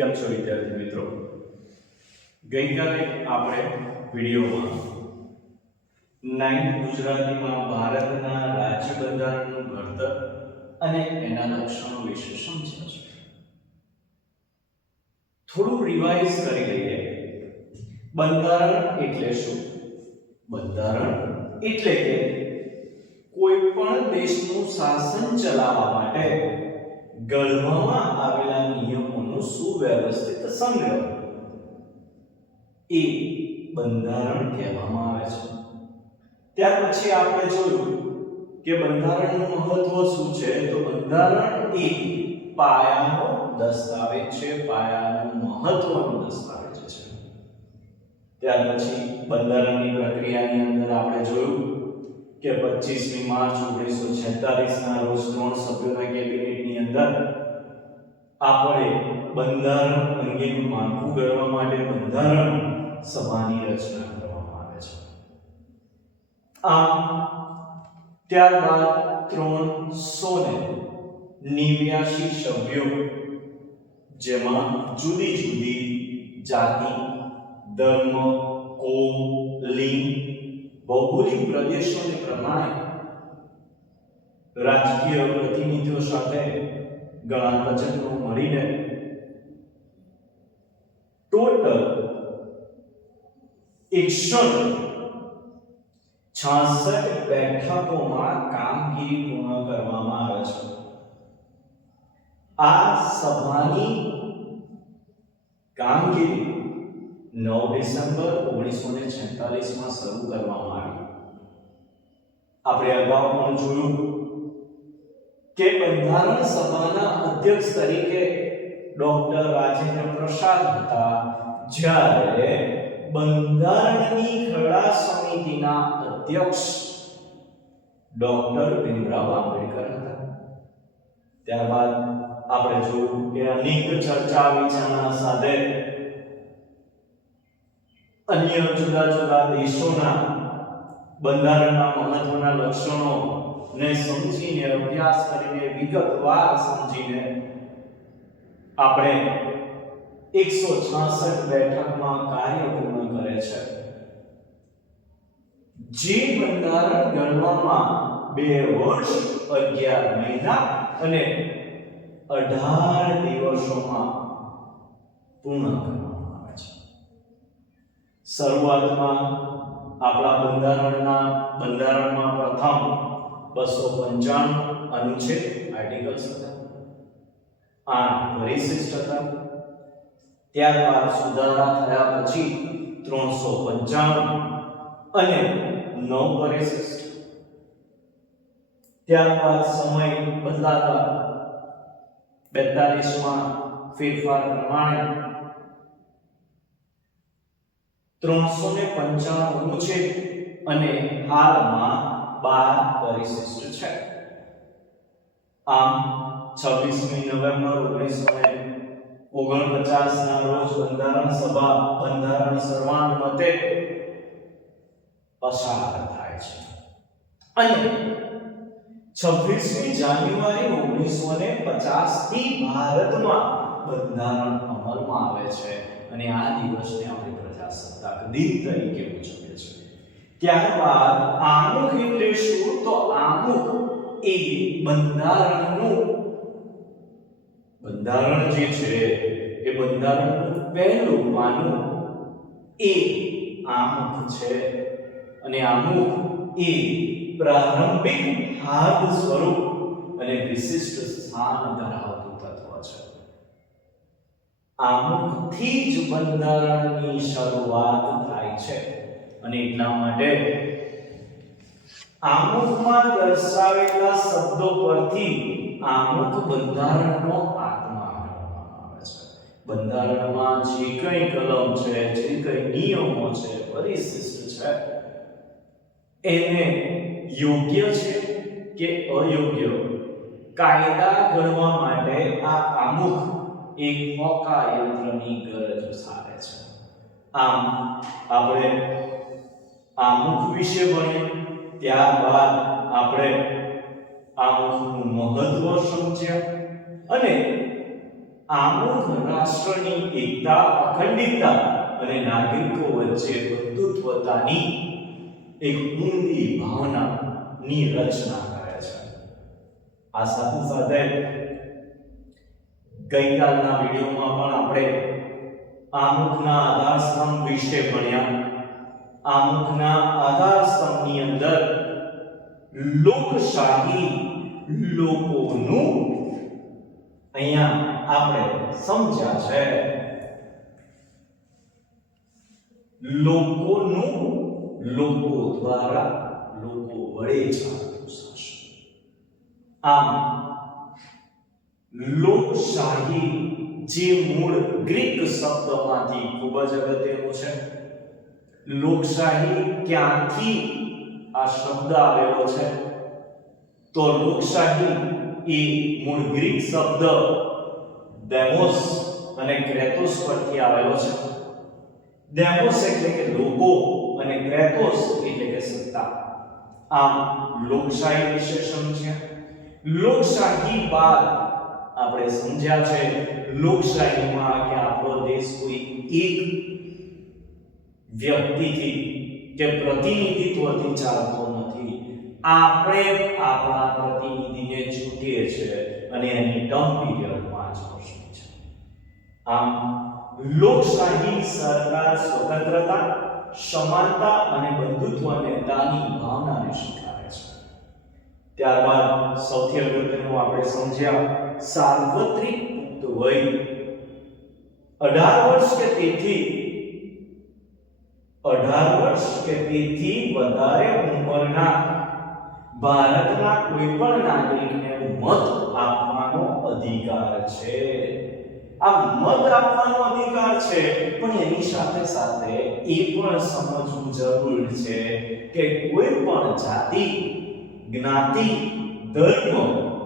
કેમ છો વિદ્યાર્થી મિત્રો? ગઈકાલે આપણે વિડીયોમાં 9th ગુજરાતીમાં ભારતના રાજ્ય બંધારણનું ઘડતર અને એના લક્ષણો વિશે સમજ્યા છે. થોડું રિવાઇઝ કરી લઈએ. બંધારણ એટલે શું? બંધારણ એટલે કે કોઈ પણ દેશનું શાસન ચલાવવા માટે ઘડવામાં આવેલા નિયમોનું સુવ્યવસ્થિત સંગ્રહ એ બંધારણ કહેવામાં આવે છે. ત્યાર પછી આપણે જોયું કે બંધારણનું મહત્વ શું છે. તો બંધારણ એ પાયાનો દસ્તાવેજ છે, પાયાનો મહત્વનો દસ્તાવેજ છે. ત્યાર પછી બંધારણની પ્રક્રિયાની અંદર આપણે જોયું કે 25મી માર્ચ 1946 ના રોજ 3 સભ્યોના કેબિનેટની અંદર આપણે બંધારણ અંગેનું માળખું ઘડવા માટે બંધારણ સભાની રચના કરવામાં આવે છે. ત્યારબાદ 389 સભ્યો, જેમાં જુદી જુદી જાતિ, ધર્મ, કોમ, લિંગ, ભૌગોલિક પ્રદેશોને પ્રમાણે રાજકીય પ્રતિનિધિઓ સાથે ઘણા તજજ્ઞો મળીને ટોટલ 166 બેઠકોમાં કામગીરી પૂર્ણ કરવામાં આવે છે. આ સભાની કામગીરી 9 ડિસેમ્બર 1946 માં શરૂ કરવામાં આવી. આપણે અગાઉ પણ જોયું કે બંધારણ સભાના અધ્યક્ષ તરીકે ડોક્ટર રાજેન્દ્ર પ્રસાદ હતા, જ્યારે બંધારણની ખરડા સમિતિના અધ્યક્ષ ડોક્ટર ભીમરાવ આંબેડકર હતા. ત્યારબાદ આપણે જોયું કે અનેક ચર્ચા વિચારણા સાથે અન્ય જુદા જુદા દેશોના બંધારણના મહત્વના લક્ષણો ને સમજીને, અભ્યાસ કરીને, વિગતવાર સમજીને આપણે 166 બેઠકમાં કાર્ય પૂર્ણ કરે છે. જે બંધારણ ઘડવામાં 2 વર્ષ 11 મહિના અને 18 દિવસોમાં પૂર્ણ કરવામાં આવે છે. શરૂઆતમાં આપણા બંધારણમાં પ્રથમ 295 અનુચ્છેદ આર્ટિકલ્સ હતા, 8 પરિશિષ્ટ હતા. ત્યારબાદ સુધારા થયા પછી 355 અને 9 પરિશિષ્ટ. ત્યારબાદ સમય બદલાતા 42માં ફેરફાર પ્રમાણે 395 અનુચ્છેદ અને હાલમાં 12 પરિશિષ્ટ છે. આમ 26મી નવેમ્બર 1949 ના રોજ બંધારણ સભા બંધારણ સર્વાનુમતે પસાર થાય છે અને 26મી જાન્યુઆરી 1950 થી ભારતમાં બંધારણ અમલમાં આવે છે અને આ દિવસને આપણે પ્રજાસત્તાક દિન તરીકે ઉજવીએ છીએ. ત્યારબાદ આમુખ એટલે શું? તો આમુખ એ બંધારણ જે છે એ બંધારણનું પહેલું પાનું એ આમુખ છે અને આમુખ એ પ્રારંભિક હાર્દ સ્વરૂપ અને વિશિષ્ટ સ્થાન ધરાવતું તત્વ છે. આમુખથી જ બંધારણની શરૂઆત થાય છે અને એટલા માટે આમુખમાં દર્શાવેલા શબ્દો પરથી આમુખ બંધારણનો આત્મા ગણવામાં આવે છે. બંધારણમાં જે કંઈ કલમ છે, જે કંઈ નિયમો છે, પરિશિષ્ટ છે, એને યોગ્ય છે કે અયોગ્ય કાયદા ઘડવા માટે આ આમુખ એક હોકા યંત્રની ગરજ સારે છે. આમ આપણે આમુખ વિશે ભણ્યા. ત્યારબાદ આપણે આમુખનું મહત્વ સમજ્યા અને આમુખ રાષ્ટ્રની એકતા, અખંડિતતા અને નાગરિકો વચ્ચે બંધુત્વતાની એક ઊંડી ભાવનાની રચના કરે છે. આ સાથે સાથે ગઈકાલના વિડીયોમાં પણ આપણે આમુખના આધારસ્તંભ વિશે ભણ્યા. આમુખના આધારસ્તંભની અંદર લોકશાહી, લોકોનું અહીંયા આપણે સમજ્યા છે. લોકોનું, લોકો દ્વારા, લોકો વડે ચાલતું શાસન. આમ લોકશાહી જે મૂળ ગ્રીક શબ્દમાંથી ખૂબ જ અગત્યનું છે. લોકશાહી ક્યાંથી આ શબ્દ આવેલો છે? તો લોકશાહી એ મૂળ ગ્રીક શબ્દ ડેમોસ અને ક્રેટોસ પરથી આવેલો છે. ડેમોસ એટલે કે લોકો અને ક્રેટોસ એટલે કે સત્તા. આમ લોકશાહી વિશે સમજ્યા. લોકશાહી બાદ આપણે સમજ્યા છે લોકશાહીમાં કે આપણો દેશ કોઈ એક વ્યક્તિથી કે પ્રતિનિધિત્વથી ચાલતો નથી. આપણે આપણા પ્રતિનિધિને ચૂંટીએ છીએ અને એની ટર્મ પીરિયડ 5 વર્ષની છે. આમ લોકશાહી સરકાર સ્વતંત્રતા, સમાનતા અને બંધુત્વની ભાવનાને સ્વીકારે છે. ત્યારબાદ સૌથી અગત્યનું આપણે સમજ્યા સાર્વત્રિક પુખ્ત વય. 18 વર્ષ કે તેથી વધારે ઉંમરના ભારતના કોઈ પણ નાગરિકને મત આપવાનો અધિકાર છે. આ મત આપવાનો અધિકાર છે, પણ એની સાથે સાથે એ પણ સમજવું જરૂર છે કે કોઈ પણ જાતિ, જ્ઞાતિ, ધર્મ,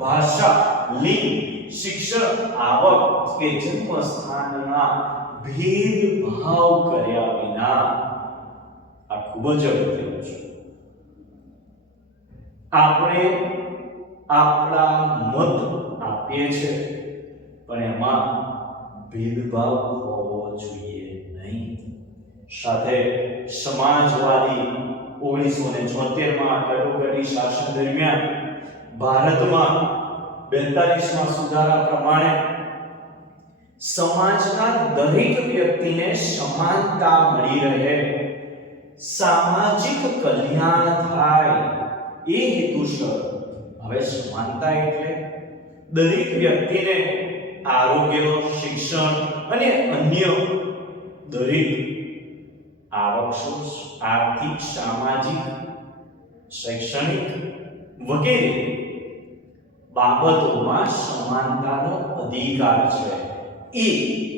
ભાષા, લિંગ, શિક્ષણ, આવક કે જન્મ સ્થાનના ભેદભાવ કર્યા વિના, આ ખૂબ જ અગત્યનું છે, આપણે આપણા મત આપીએ છીએ, પણ એમાં ભેદભાવ હોવો જોઈએ નહીં. સાથે સમાજવાદી 1976માં કટોકટી શાસન દરમિયાન ભારતમાં 42માં સુધારા પ્રમાણે સમાજના દરેક વ્યક્તિને સમાનતા મળી રહે, સામાજિક કલ્યાણ થાય એ હેતુસર. હવે સમાનતા એટલે દરેક વ્યક્તિને આરોગ્ય, શિક્ષણ અને અન્ય દરેક આર્થિક, સામાજિક, શૈક્ષણિક વગેરે બાબતોમાં સમાનતાનો અધિકાર છે. એ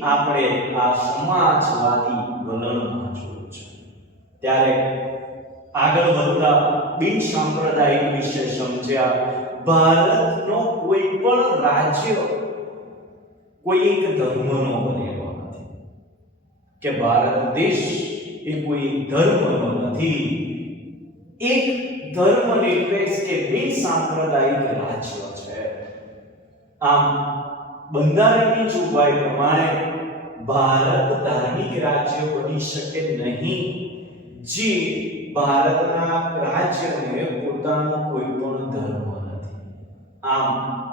આપણે આ સમાજવાદી વલણમાં જોયું છે. ત્યારે આગળ વધતા બિન સાંપ્રદાયિક વિશે સમજ્યા. ભારતનો કોઈ પણ રાજ્ય કોઈ એક ધર્મનો બનેલો નથી, કે ભારત દેશ એ કોઈ ધર્મનો નથી. એક ધર્મ નિરપેક્ષ કે બિન સાંપ્રદાયિક રાજ્ય છે. આમ બંધારણની જોગવાઈ પ્રમાણે ભારત ધાર્મિક રાજ્ય બની શકે નહીં જે ભારતના રાજ્યને પોતાનો કોઈ પણ ધર્મ નથી. આમ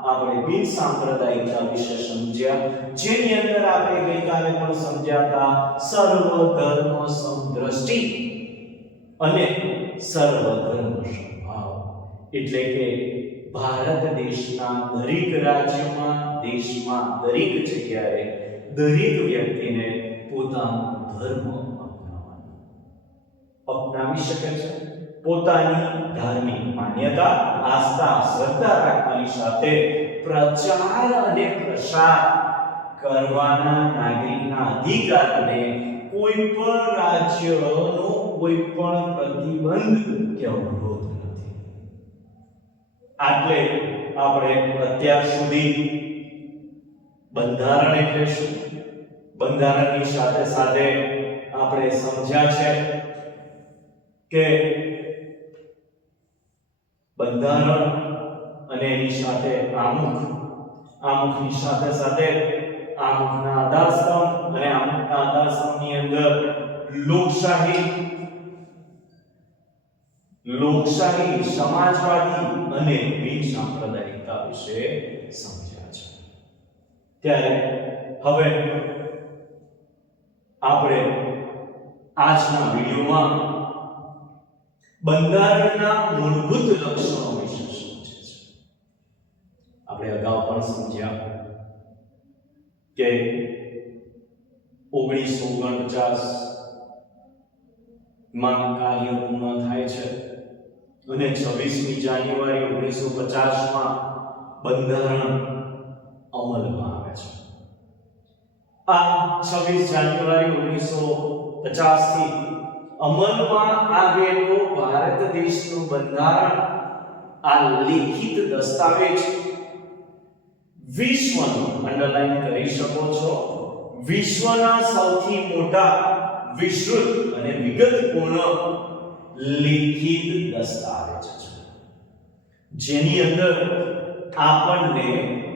આપણે બિન સાંપ્રદાયિકતા વિશે સમજ્યા, જેની અંદર આપણે ગઈકાલે પણ સમજ્યા હતા સર્વ ધર્મ સમદ્રષ્ટિ અને સર્વ ધર્મ સમભાવ. એટલે કે ભારત દેશના દરેક રાજ્યમાં, દેશમાં દરેક જગ્યાએ દરેક વ્યક્તિને પોતાનો ધર્મ અપનાવી શકે છે. પોતાની ધાર્મિક માન્યતા, આસ્થા, શ્રદ્ધા રાખવાની સાથે પ્રચાર અને પ્રસાર કરવાના નાગરિકના અધિકારને કોઈ પણ રાજ્યનો કોઈ પણ પ્રતિબંધ કે અવરોધ નથી. આટલે આપણે અત્યાર સુધી બંધારણ એટલે શું, બંધારણની સાથે સાથે આપણે સમજ્યા છે કે બંધારણ અને એની સાથે આમુખની સાથે સાથે આમુખના આધારસ્તંભ અને આમુખના આધારસ્તંભની અંદર લોકશાહી, સમાજવાદી અને બિન સાંપ્રદાયિકતા વિશે સમજ્યા છે. ત્યારે હવે આપણે આજના વિડિયોમાં બંધારણના મૂળભૂત લક્ષણો વિશે સમજીએ છીએ. આપણે અગાઉ પણ સમજ્યા કે 1949 માં કાર્ય પૂર્ણ થાય છે અને 26મી જાન્યુઆરી 1950 માં બંધારણ અમલમાં આવે છે. આ 26 જાન્યુઆરી 1950 થી અમલમાં આવેલું ભારત દેશનું બંધારણ આ લિખિત દસ્તાવેજ વિશ્વનું, અંડરલાઈન કરી શકો છો, વિશ્વના સૌથી મોટા, વિસ્તૃત અને વિગતપૂર્ણ લિખિત દસ્તાવેજ છે, જેની અંદર આપણને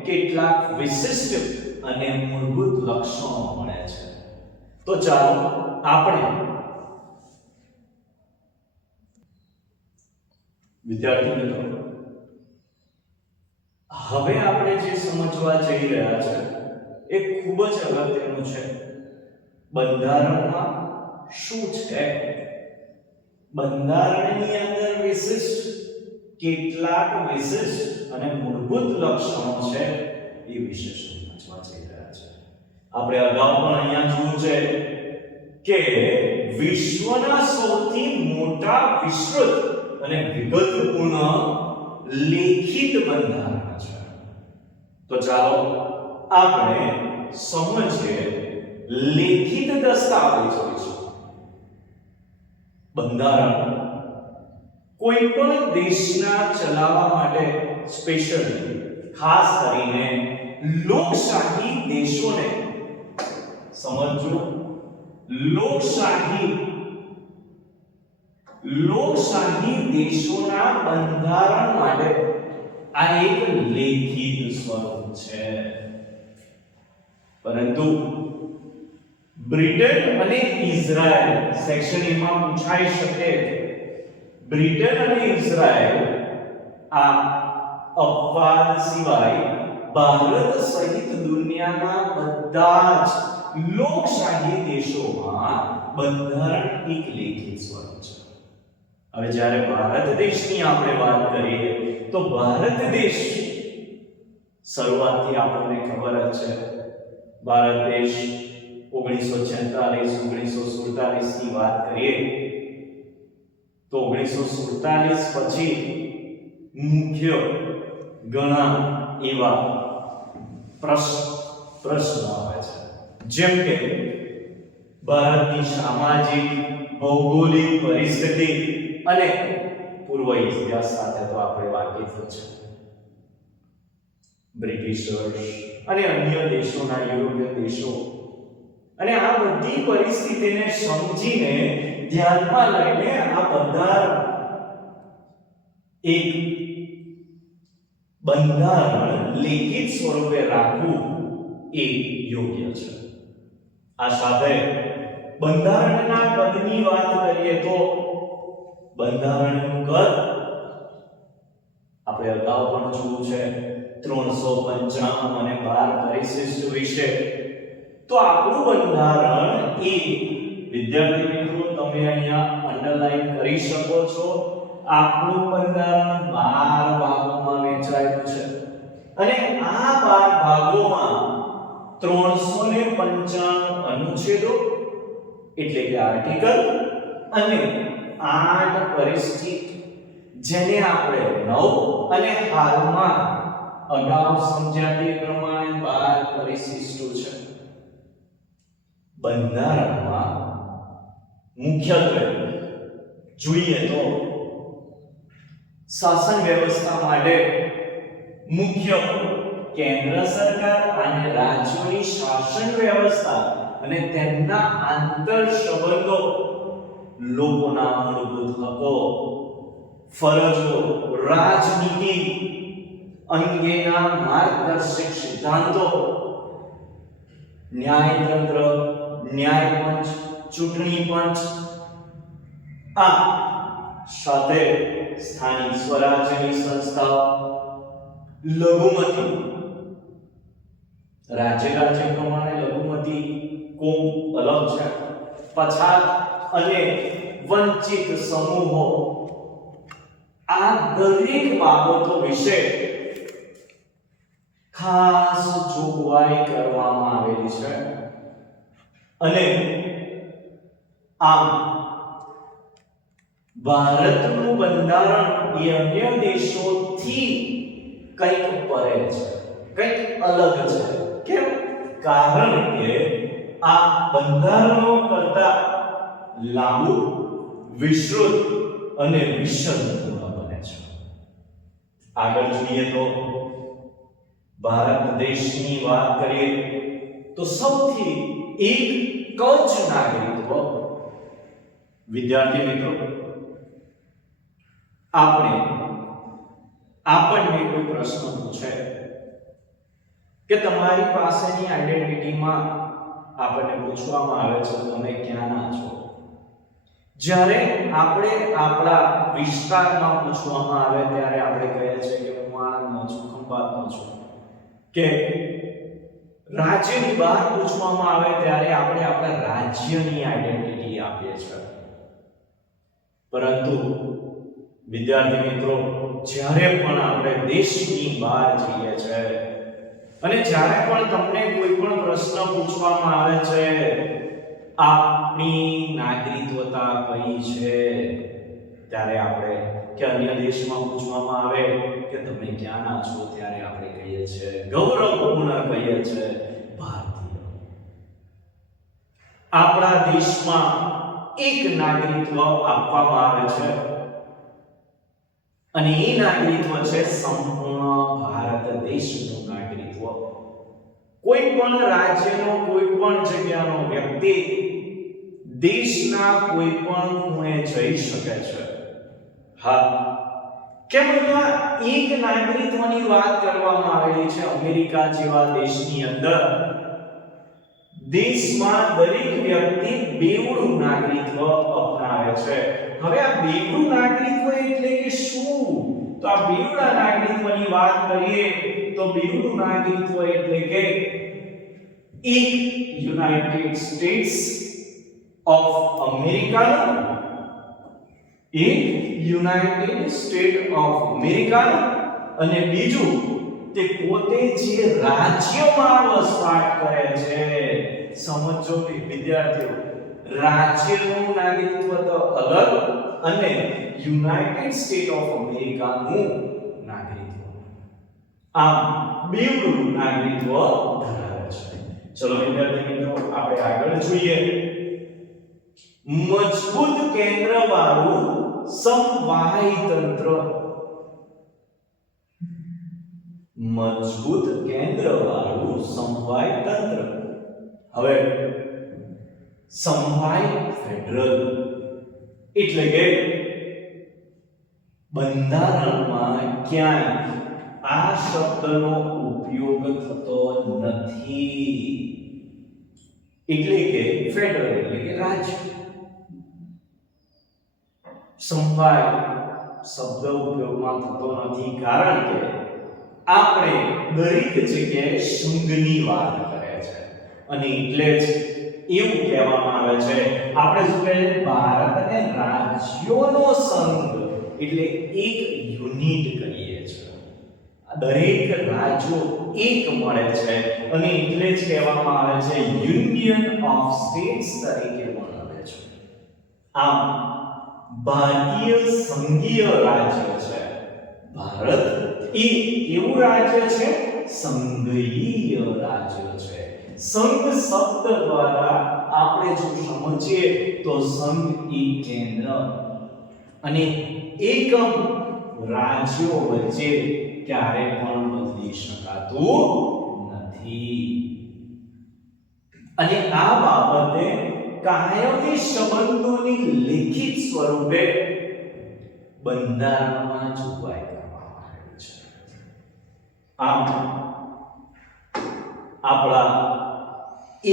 કેટલાક વિશિષ્ટ અને મૂળભૂત લક્ષણો મળે છે. તો ચાલો આપણે વિદ્યાર્થી મિત્રો, હવે આપણે જે સમજવા જઈ રહ્યા છે એ ખૂબ જ અગત્યનું છે. બંધારણમાં શું છે? બંધારણની અંદર કેટલાક વિશિષ્ટ અને મૂળભૂત લક્ષણો છે એ વિશે સમજવા જઈ રહ્યા છે. આપણે અગાઉ પણ અહીંયા જોયું છે કે વિશ્વના સૌથી મોટા, વિસ્તૃત અને વિગતપૂર્ણ લિખિત બંધારણ છે. તો ચાલો આપણે સમજીએ લિખિત દસ્તાવેજ વિશે. બંધારણ કોઈ પણ દેશના ચલાવવા માટે સ્પેશિયલી, ખાસ કરીને લોકશાહી દેશોને, સમજો, લોકશાહી દેશોના બંધારણ માટે આ એક લેખિત સ્વરૂપ છે. પરંતુ બ્રિટન અને ઇઝરાયલ, સેક્શન એ માં પૂછાઈ શકે, બ્રિટન અને ઇઝરાયલ આ અપવાદ સિવાય ભારત સહિત દુનિયાના બધા જ લોકશાહી દેશોમાં બંધારણ એક લેખિત સ્વરૂપ છે. હવે જ્યારે ભારત દેશની આપણે વાત કરીએ તો ભારત દેશ શરૂઆતથી આપણને ખબર જ છે, ભારત દેશ 1946-1947 ની વાત કરીએ તો 1947 પછી મુખ્ય ઘણા એવા પ્રશ્ન આવે છે, જેમ કે ભારતની સામાજિક, ભૌગોલિક પરિસ્થિતિ અને પૂર્વ ઇતિહાસ સાથે તો આપણે વાકેફ છે. બ્રિટિશર્સ અને અન્ય દેશોના, યુરોપિયન દેશો, અને આ બધી પરિસ્થિતિને સમજીને ધ્યાનમાં લઈને આ બંધારણ લિખિત સ્વરૂપે રાખવું એ યોગ્ય છે. આ સાથે બંધારણના કદની વાત કરીએ તો બંધારણનું કદ આપણે અગાઉ પણ જોયું છે, 395 અને 12 પરિશિષ્ટ વિશે. તો આપણું બંધારણ એ, વિદ્યાર્થી મિત્રો તમે અહીંયા અંડરલાઈન કરી શકો છો, આપણું બંધારણ 12 ભાગોમાં વહેંચાયેલું છે અને આ 12 ભાગોમાં 395 અનુચ્છેદો એટલે કે આર્ટિકલ અને 8 પરિશિષ્ટ, જેને આપણે 9 અને હાલમાં અગાઉ સમજ્યા તે પ્રમાણે 12 પરિશિષ્ટો છે. બંધારણમાં મુખ્યત્વે જોઈએ તો શાસન વ્યવસ્થા માટે મુખ્ય કેન્દ્ર સરકાર અને રાજ્યોની શાસન વ્યવસ્થા અને તેમના આંતર સંબંધો, લોકોના મૂળભૂત હકો, ફરજો, રાજનીતિ અંગેના માર્ગદર્શક સિદ્ધાંતો, ન્યાયતંત્ર, ન્યાયપંચ, ચૂંટણી પંચ, આ સાથે સ્થાનિક સ્વરાજ્યની સંસ્થાઓ, લઘુમતી, રાજ્ય પ્રમાણે લઘુમતી કોમ અલગ છે, પછાત અને વંચિત સમૂહો, આ દરેક બાબતો વિશે ખાસ જોગવાઈ કરવામાં આવેલી છે. અને આમ ભારતનું બંધારણ એ અન્ય દેશોથી કંઈક પરે છે, કંઈક અલગ છે. કેમ? કારણ કે આ બંધારણો કરતા લાંબુ, વિસ્તૃત અને વિષદપૂર્ણ બને છે. આગળ જોઈએ તો ભારત દેશની વાત કરીએ તો સૌથી એક કવચ નાગરિકત્વ. વિદ્યાર્થી મિત્રો, આપણને કોઈ પ્રશ્ન પૂછે કે તમારી પાસેની આઈડેન્ટિટીમાં આપણને પૂછવામાં આવે છે તમે ક્યાંના છો. જ્યારે આપણે આપણા વિસ્તારમાં પૂછવામાં આવે ત્યારે આપણે કહીએ છીએ કે હું આણંદનો છું, ખંભાતનો છું. કે રાજ્યની બહાર પૂછવામાં આવે ત્યારે આપણે આપણા રાજ્યની આઈડેન્ટિટી આપીએ છીએ. પરંતુ વિદ્યાર્થી મિત્રો, જ્યારે પણ આપણે દેશની બહાર જઈએ છીએ અને જ્યારે પણ તમને કોઈ પણ પ્રશ્ન પૂછવામાં આવે છે આપની નાગરિકતા કઈ છે, ત્યારે આપણે કે અન્ય દેશમાં પૂછવામાં આવે કે તમે ક્યાંના છો ત્યારે આપણે કહીએ છીએ ગૌરવપૂર્ણ કહીએ છીએ ભારતીય. આપણા દેશમાં એક નાગરિકત્વ આપવામાં આવે છે અને એ નાગરિકત્વ છે સંપૂર્ણ ભારત દેશનું નાગરિકત્વ. કોઈ પણ રાજ્યનો, કોઈ પણ જગ્યાનો વ્યક્તિ દેશના કોઈ પણ ખૂણે જઈ શકે છે. હા, કેમ અહીંયા એક નાગરિકત્વની વાત કરવામાં આવેલી છે? અમેરિકા જેવા દેશની અંદર દેશમાં દરેક વ્યક્તિ બેવડું નાગરિકત્વ અપનાવે છે. હવે આ બેવડું નાગરિકત્વ એટલે કે શું? તો આ બેવડા નાગરિકત્વની વાત કરીએ તો બેવડું નાગરિકત્વ એટલે કે એક યુનાઇટેડ સ્ટેટ્સ ઓફ અમેરિકા, એક યુનાઇટેડ સ્ટેટ ઓફ અમેરિકા, અને બીજું તે પોતે જે રાજ્યમાં વસવાટ કરે છે. સમજો વિદ્યાર્થીઓ, રાજ્યનું નાગરિકત્વ તો અલગ અને યુનાઇટેડ સ્ટેટ ઓફ અમેરિકાનું નાગરિકત્વ, આમ બેવડું નાગરિકત્વ ધરાવે છે. ચલો વિદ્યાર્થી મિત્રો, આપણે આગળ જોઈએ. મજબૂત કેન્દ્રવાળું સમવાય તંત્ર. મજબૂત કેન્દ્રવાળું સમવાય તંત્ર. હવે સમવાય ફેડરલ એટલે કે બંધારણમાં ક્યાંય આ શબ્દનો ઉપયોગ થતો નથી. એટલે કે ફેડરલ એટલે કે રાજ્ય. સમવાય શબ્દ ઉપયોગમાં થતો નથી કારણ કે આપણે દરેક જગ્યાએ સંઘની વાત કરે છે અને એટલે જ એવું કહેવામાં આવે છે, આપણે શું કહે છે, ભારતને રાજ્યોનો સંઘ એટલે એક યુનિટ કહીએ છીએ. દરેક રાજ્યો એક મળે છે અને એટલે જ કહેવામાં આવે છે યુનિયન ઓફ સ્ટેટ્સ તરીકે વર્ણવે છે. આમ ભારતીય સંઘીય રાજ્ય છે. ભારત એ એવું રાજ્ય છે, સંઘીય રાજ્ય છે. સંઘ શબ્દ દ્વારા આપણે જો સમજીએ તો સંઘ એ કેન્દ્ર અને એકમ રાજ્યો વચ્ચે ક્યારે પણ બદલી શકાતું નથી. અને આ બાબતે કાયમી સંબંધોની લિખિત સ્વરૂપે બંધારણમાં જોગવાઈ કરવામાં આવી છે. આમ આપણા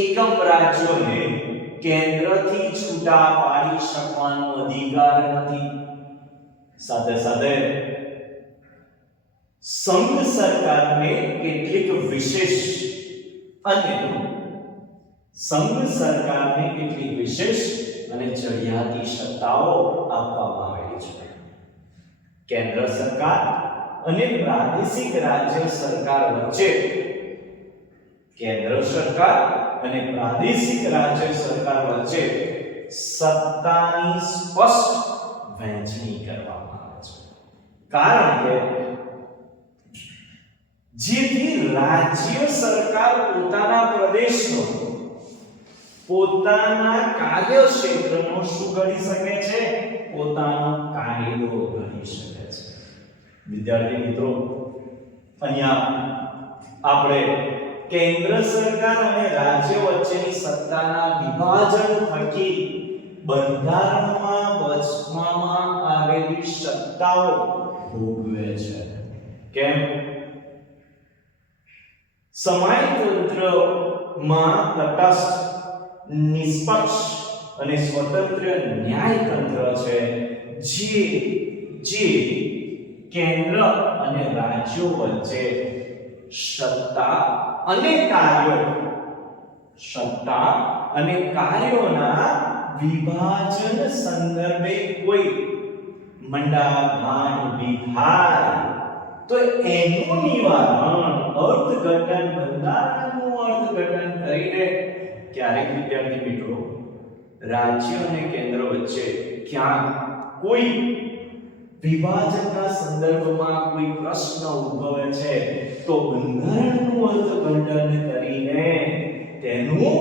એકમ રાજ્યોને કેન્દ્રથી છૂટા પાડી શકવાનો અધિકાર નથી. સાથે સાથે સંઘ સરકારને કેટલીક વિશેષ અને ચડિયાતી સત્તાઓ આપવામાં આવેલી છે. કેન્દ્ર સરકાર અને પ્રાદેશિક રાજ્ય સરકાર વચ્ચે સત્તાની સ્પષ્ટ વહેંચણી કરવામાં આવે છે. કારણ કે જેથી રાજ્ય સરકાર પોતાના પ્રદેશનો પોતાના કાર્યક્ષેત્રનો શું કરી શકે છે? પોતાનો કાયદો ઘડી શકે છે. વિદ્યાર્થી મિત્રો, અહીંયા આપણે કેન્દ્ર સરકાર અને રાજ્ય વચ્ચેની સત્તાના વિભાજન થકી બંધારણમાં વચમાં આવેલી સત્તાઓ ભોગવે છે. કેમ? સમાજતંત્રમાં તટસ્થ, નિષ્પક્ષ અને સ્વતંત્ર ન્યાયતંત્ર છે, જે કેન્દ્ર અને રાજ્યો વચ્ચે સત્તા અને કાર્યોના વિભાજન સંદર્ભે કોઈ મંડાભાન ઊભી થાય તો એનું નિવારણ બંધારણનું અર્થઘટન કરીને ક્યારેક વિદ્યાર્થી મિત્રો રાજ્ય અને કેન્દ્ર વચ્ચે ક્યાંક કોઈ વિભાજનના સંદર્ભમાં કોઈ પ્રશ્ન ઉદ્ભવે છે તો બંધારણનું અર્થઘટન કરીને તેનું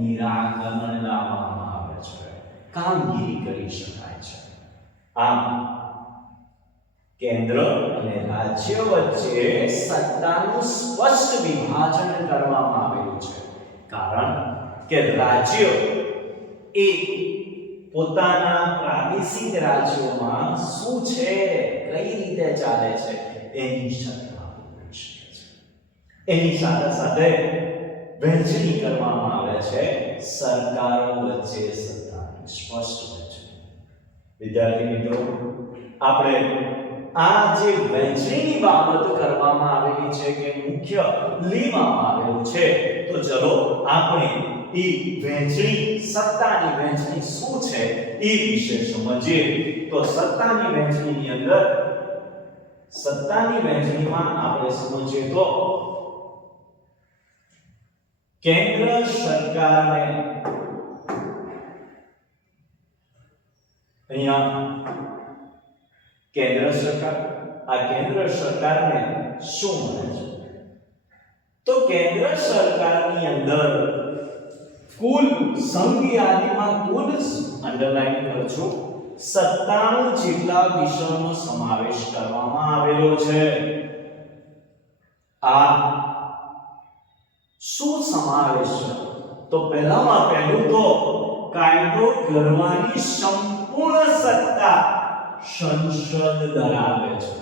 નિરાકરણ લાવવામાં આવે છે, કામગીરી કરી શકાય છે. આમ કેન્દ્ર અને રાજ્ય વચ્ચે સત્તાનું સ્પષ્ટ વિભાજન કરવામાં આવેલું છે. કારણ કે રાજ્ય એ પોતાના પ્રાદેશિક રાજ્યોમાં શું છે, કઈ રીતે ચાલે છે એની સત્તા ભોગવી શકે છે. એની સાથે સાથે વહેંચણી કરવામાં આવે છે સરકારો વચ્ચે સત્તાની સ્પષ્ટ વહેંચણી. વિદ્યાર્થી મિત્રો, આપણે આ જે વહેંચણીની બાબત કરવામાં આવેલી છે કે મુખ્ય લેવામાં આવેલું છે, તો ચલો આપણે એ સત્તાની વહેંચણી શું છે એ વિશે સમજીએ. તો સત્તાની વહેંચણીમાં આપણે સમજીએ તો કેન્દ્ર સરકારને કેન્દ્ર સરકારને શું મળે છે? તો કેન્દ્ર સરકારની અંદર કુલ સંઘ યાદીમાં કુલ અંડરલાઈન કરજો 97 જેટલા વિષયોનો સમાવેશ કરવામાં આવેલો છે. આ શું સમાવેશ છે? તો પહેલું તો કાયદો ઘડવાની સંપૂર્ણ સત્તા સંસદ ધરાવે છે.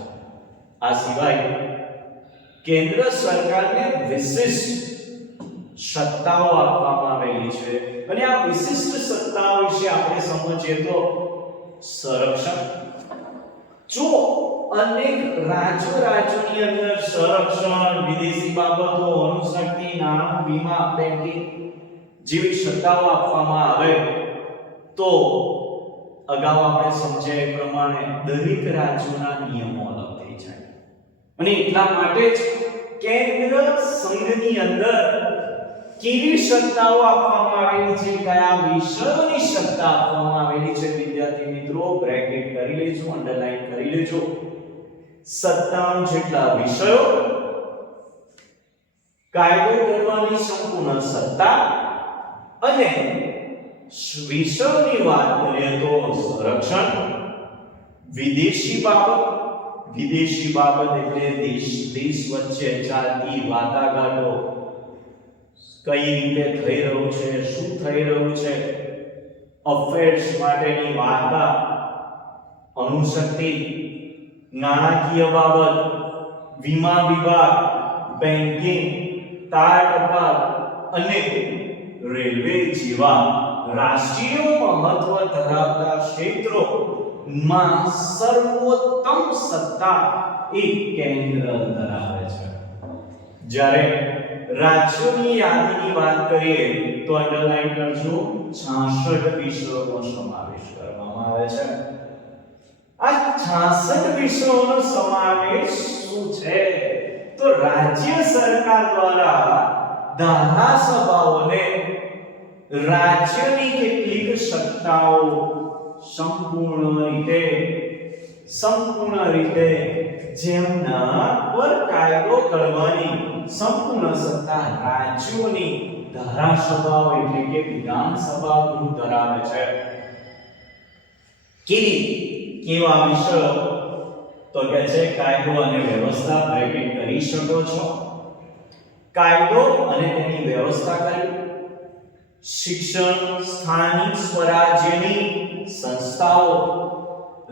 આ સિવાય કેન્દ્ર સરકારને વિશિષ્ટ સત્તાઓ આપવામાં આવેલી છે અને આ વિશિષ્ટ સત્તાઓ વિશે આપણે સમજીએ તો સંરક્ષણ. જો અનેક રાજ્યોની અંદર સંરક્ષણ, વિદેશી બાબતો, અણુશક્તિ, નાણાં, વીમા, બેન્કિંગ જેવી સત્તાઓ આપવામાં આવે તો અગાઉ આપણે સમજ્યા એ પ્રમાણે દરેક રાજ્યોના નિયમો અલગ થઈ જાય અને એટલા માટે જ કેન્દ્ર સંઘની અંદર કેવી સત્તાઓ આપવામાં આવેલી છે, કયા વિષયોની સત્તા આપવામાં આવેલી છે, વિદ્યાર્થી મિત્રો બ્રેકેટ કરી લેજો, અંડરલાઈન કરી લેજો. 97 જેટલા વિષયો, કાયદો ઘડવાની સંપૂર્ણ સત્તા અને વિષયોની વાત કરીએ તો સંરક્ષણ, વિદેશી બાબત એટલે દેશ વચ્ચે ચાલતી વાટાઘાટો, કઈ રીતે થઈ રહ્યું છે, શું થઈ રહ્યું છે, અફેર્સ માટેની વાર્તા, અણુશક્તિ, નાણાકીય બાબત, વીમા વિભાગ, બેન્કિંગ, તાર ટપાલ અને રેલવે જેવા રાષ્ટ્રીય મહત્વ ધરાવતા ક્ષેત્રોમાં સર્વોત્તમ સત્તા એ કેન્દ્ર ધરાવે છે. જ્યારે રાજ્યોની યાદીની વાત કરીએ તો અંડરલાઈન કરજો 66 વિષયોનો સમાવેશ કરવામાં આવે છે. આ 66 વિષયોનો સમાવેશ શું છે? તો રાજ્ય સરકાર દ્વારા ધારાસભાઓને રાજ્યની કેટલીક સત્તાઓ સંપૂર્ણ રીતે જેમના પર કાયદો કરવાની સંપૂર્ણ સત્તા રાજ્યોની ધારાસભાઓ એટલે કે વિધાનસભા ગૃહ ધરાવે છે. કેવા વિષયો? તો કે છે કાયદો અને વ્યવસ્થા, બ્રેકેટ કરી શકો છો. કાયદો અને તેની વ્યવસ્થા કરી, શિક્ષણ, સ્થાનિક સ્વરાજ્યની સંસ્થાઓ,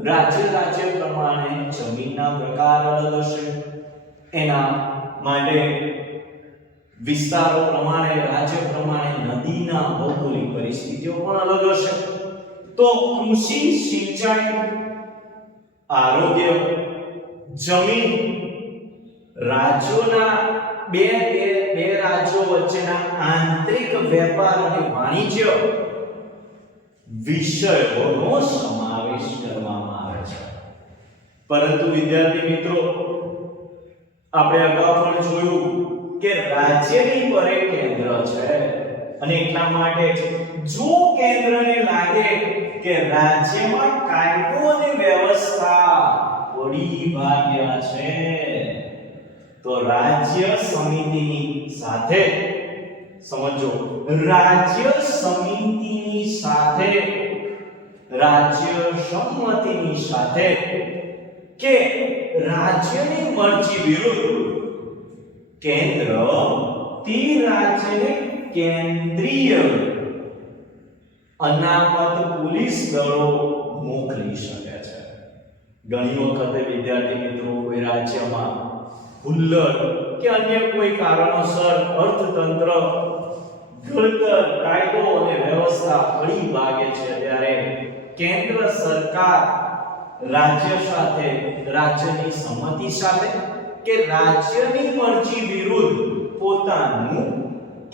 રાજ્ય પ્રમાણે જમીનના પ્રકાર અલગ હશે, એના માટે વિસ્તારો પ્રમાણે, રાજ્ય પ્રમાણે નદીના ભૌગોલિક પરિસ્થિતિઓ પણ અલગ હશે. તો કૃષિ, સિંચાઈ, આરોગ્ય, જમીન, રાજ્યોના બે રાજ્યો વચ્ચેના આંતરિક વેપાર અને વાણિજ્ય વિષયોનો સમાવેશ કરવામાં આવે છે. પરંતુ વિદ્યાર્થી મિત્રો, આપણે અગાઉ પણ જોયું કે રાજ્યની પરે કેન્દ્ર છે અને એટલા માટે જો કેન્દ્રને લાગે કે રાજ્યમાં કાયદો અને વ્યવસ્થા પડી ભાગ્યા છે તો રાજ્ય સમિતિની સાથે સમજો, રાજ્ય સમિતિની સાથે, રાજ્ય સંમતિની સાથે કે રાજ્યની મરજી વિરુદ્ધ કેન્દ્ર તે રાજ્યને કેન્દ્રીય અનામત પોલીસ દળો મોકલી શકે છે. ઘણી વખતે વિદ્યાર્થી મિત્રો કોઈ રાજ્યમાં હુલ્લડ કે અન્ય કોઈ કારણોસર અર્થતંત્ર, ઘડતર, કાયદો અને વ્યવસ્થા પડી ભાગે છે ત્યારે કેન્દ્ર સરકાર રાજ્ય સાથે, રાજ્યની સંમતિ સાથે કે રાજ્યની મરજી વિરુદ્ધ પોતાનું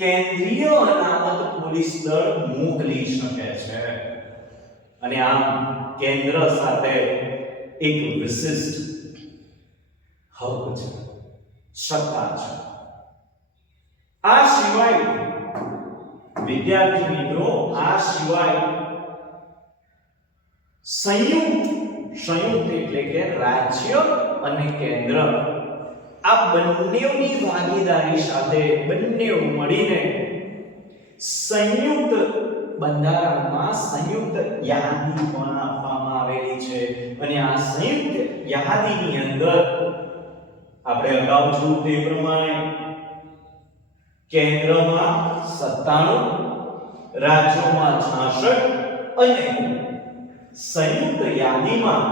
કેન્દ્રીય અનામત પોલીસ દળ મોકલી શકે છે. અને આમ કેન્દ્ર સાથે એક વિશિષ્ટ હક છે, સત્તા છે. આ સિવાય વિદ્યાર્થી મિત્રો, આ સિવાય સંયુક્ત એટલે કે રાજ્ય અને કેન્દ્ર આ બંનેની ભાગીદારી સાથે બંને મળીને સંયુક્ત બંધારણમાં સંયુક્ત યાદી પણ આપવામાં આવેલી છે. અને આ સંયુક્ત યાદીની અંદર આપણે અગાઉ જોયું તે પ્રમાણે કેન્દ્રમાં 97, રાજ્યોમાં 66 અને સંયુક્ત યાદીમાં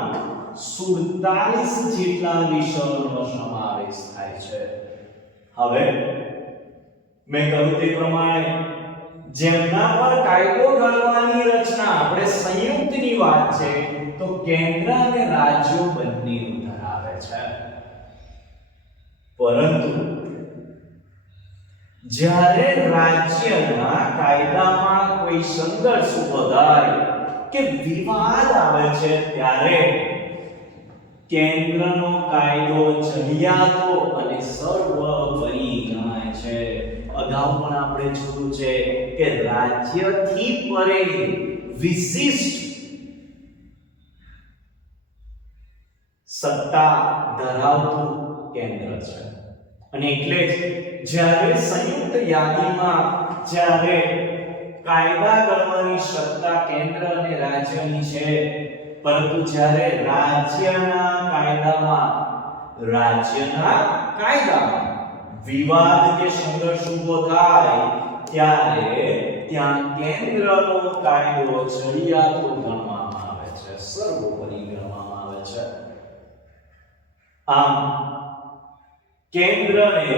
47 જેટલા વિષયોનો સમાવેશ થાય છે. હવે મેં કહ્યું તે પ્રમાણે જેમના પર કાયદો ઘડવાની રચના, આપણે સંયુક્તની વાત છે તો કેન્દ્ર અને રાજ્યો બંને ધરાવે છે. પરંતુ જ્યારે રાજ્યના કાયદામાં કોઈ સંઘર્ષ ઉભો થાય કે વિવાદ આવે છે ત્યારે કેન્દ્રનો કાયદો ચડિયાતો અને સર્વોપરી ગણાય છે. અગાઉ પણ આપણે જોયું છે કે રાજ્યથી પરે વિશિષ્ટ સત્તા ધરાવતું કેન્દ્ર છે. અને એટલે જ જ્યારે સંયુક્ત યાદીમાં જ્યારે કાયદા ઘડવાની સત્તા કેન્દ્ર અને રાજ્યની છે, પરંતુ જ્યારે રાજ્યના કાયદામાં વિવાદ કે સંઘર્ષ ઉભો થાય ત્યારે ત્યાં કેન્દ્રનો કાયદો ચડિયાતો ગણવામાં આવે છે, સર્વોપરી ગણવામાં આવે છે. આમ કેન્દ્રને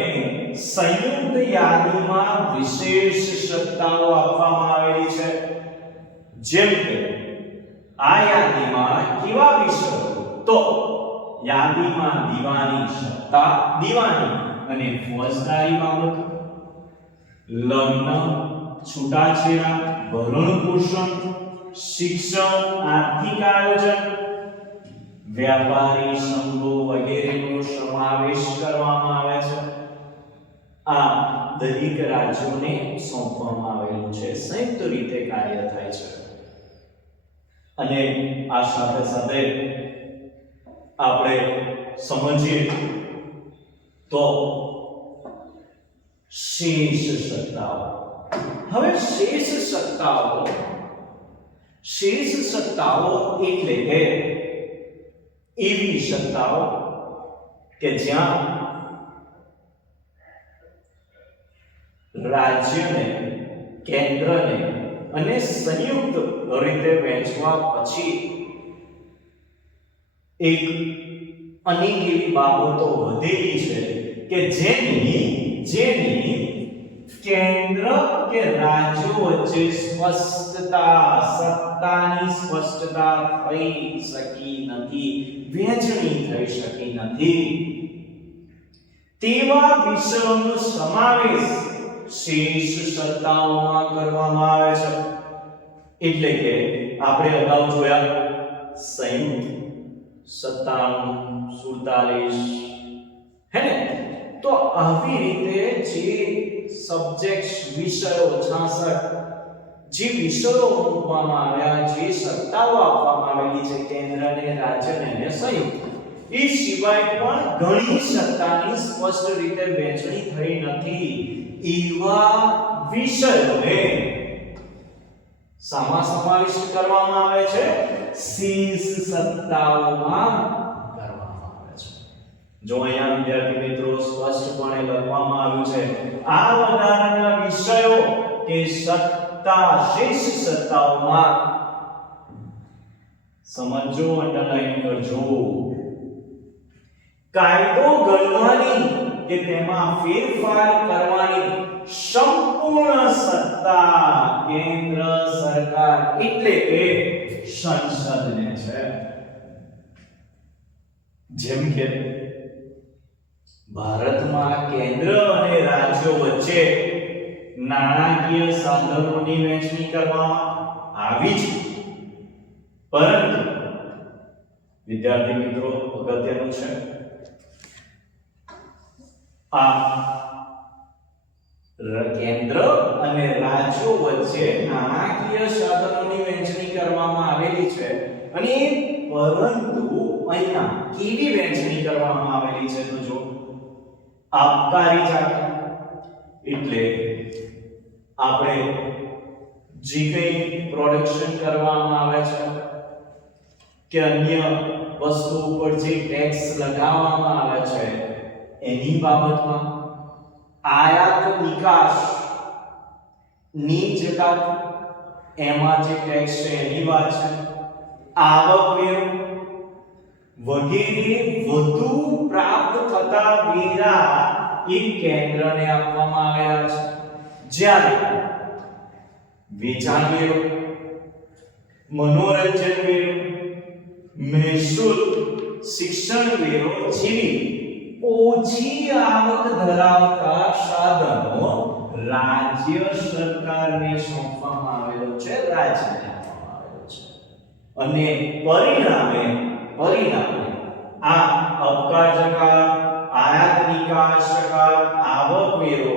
સંયુક્ત યાદીમાં વિશેષ સત્તાઓ આપવામાં આવેલી છે, જેમ કે આ યાદીમાં કેવા વિષયો? તો યાદીમાં દીવાની સત્તા, દીવાની અને ફોજદારી બાબતો, લગ્ન, છૂટાછેડા, ભરણ પોષણ, શિક્ષણ, આર્થિક આયોજન, વ્યાપારી સંઘો વગેરેનો સમાવેશ કરવામાં આવે છે. આ દરેક રાજ્યોને સોંપવામાં આવેલું છે, સંયુક્ત રીતે કાર્ય થાય છે. અને આ સાથે સાથે આપણે સમજીએ તો શેષ સત્તાઓ. હવે શેષ સત્તાઓ એટલે કે એવી સત્તાઓ કે જ્યાં રાજ્યને, કેન્દ્રને અને સંયુક્ત રીતે વહેંચવા પછી એક અનેક એવી બાબતો વધેલી છે કે જેની કેન્દ્ર કે રાજ્યો વચ્ચે સત્તાની સ્પષ્ટતા થઈ શકી નથી, વહેંચણી થઈ શકી નથી. તેવા વિષયોનો સમાવેશ શેષ સત્તાઓમાં કરવામાં આવે છે. એટલે કે આપણે અગાઉ જોયા સંયુક્ત 97, 47, હે ને? તો આવી રીતે જે સબ્જેક્ટ્સ, વિષયો 66 જે વિષયો મૂકવામાં આવ્યા, જે સત્તાઓ આપવામાં આવેલી છે કેન્દ્રને, રાજ્યને અને સંયુક્ત, એ સિવાય પણ ઘણી સત્તાની સ્પષ્ટ રીતે વહેંચણી થઈ નથી. એવા વિષયોને શામાં સમાવિષ્ટ કરવામાં આવે છે? શેષ સત્તાઓમાં કરવામાં આવે છે. જો અહીંયા વિદ્યાર્થી મિત્રો સ્પષ્ટપણે લખવામાં આવ્યું છે, આ વધારાના વિષયો કે સત્તા, શેષ સત્તાઓમાં, સમજો, અંડરલાઈન કરજો. કાયદો ઘડવાની કે તેમાં ફેરફાર કરવાની સંપૂર્ણ સત્તા કેન્દ્ર સરકાર એટલે કે સંસદને છે. જેમ કે ભારતમાં કેન્દ્ર અને રાજ્યો વચ્ચે નાણાકીય સાધનોની વહેંચણી કરવામાં આવી છે, પરંતુ વિદ્યાર્થી મિત્રો અગત્યનું છે, આ કેન્દ્ર અને રાજ્યો વચ્ચે નાણાકીય સાધનોની વહેંચણી કરવામાં આવેલી છે. અને પરંતુ અહીંયા કેવી વહેંચણી કરવામાં આવેલી છે? તો જો આબકારી જાતિ એટલે આપણે જે કંઈ પ્રોડક્શન કરવામાં આવે છે કે અન્ય વસ્તુ ઉપર જે ટેક્સ લગાવવામાં આવે છે એની બાબતમાં, આયાત નિકાસ ની જકાત એમાં જે ટેક્સ છે એની વાત છે, આવક વેરો વગેરે વધુ પ્રાપ્ત થતા વેરા એ કેન્દ્રને આપવામાં આવેલા છે. જ્યારે વેચાણ વેરો, મનોરંજન વેરો, મહેસૂલ, શિક્ષણ વેરો જેવી ઓછી આવક ધરાવતા સાધનો રાજ્ય સરકારને સોંપવામાં આવેલો છે, રાજ્યને આપવામાં આવેલો છે. અને પરિણામે આ અબકાર જકાત, આયાત નિકાસ જકાત, આવક વેરો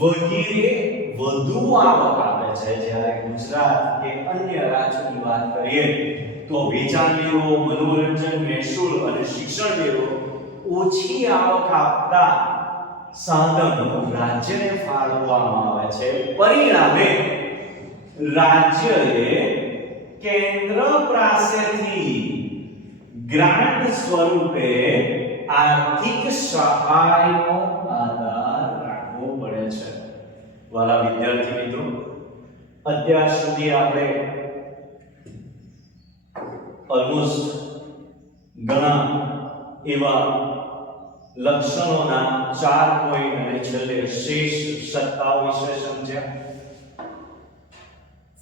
વગેરે વધુ આવક આપે છે. જ્યારે ગુજરાત કે અન્ય રાજ્યોની વાત કરીએ તો વેચાણ વેરો, મનોરંજન, મહેસૂલ અને શિક્ષણ વેરો ઓછી આવક આપતા સાધનો રાજ્યને ફાળવવામાં આવે છે. પરિણામે રાજ્યએ કેન્દ્ર પાસેથી ગ્રાન્ટ સ્વરૂપે આર્થિક સહાયનો આધાર રાખવો પડે છે. વાલા વિદ્યાર્થી મિત્રો, અત્યાર સુધી આપણે ઓલમોસ્ટ ઘણા એવા લક્ષણોના 4 પોઈન્ટ અને છેલ્લે શેષ સત્તાઓ વિશે સમજ્યા.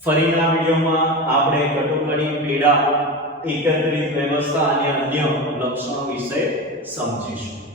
ફરીના વિડિયોમાં આપણે કટોકટી, પીડા, એકત્રિત વ્યવસ્થા અને અન્ય લક્ષણો વિશે સમજીશું.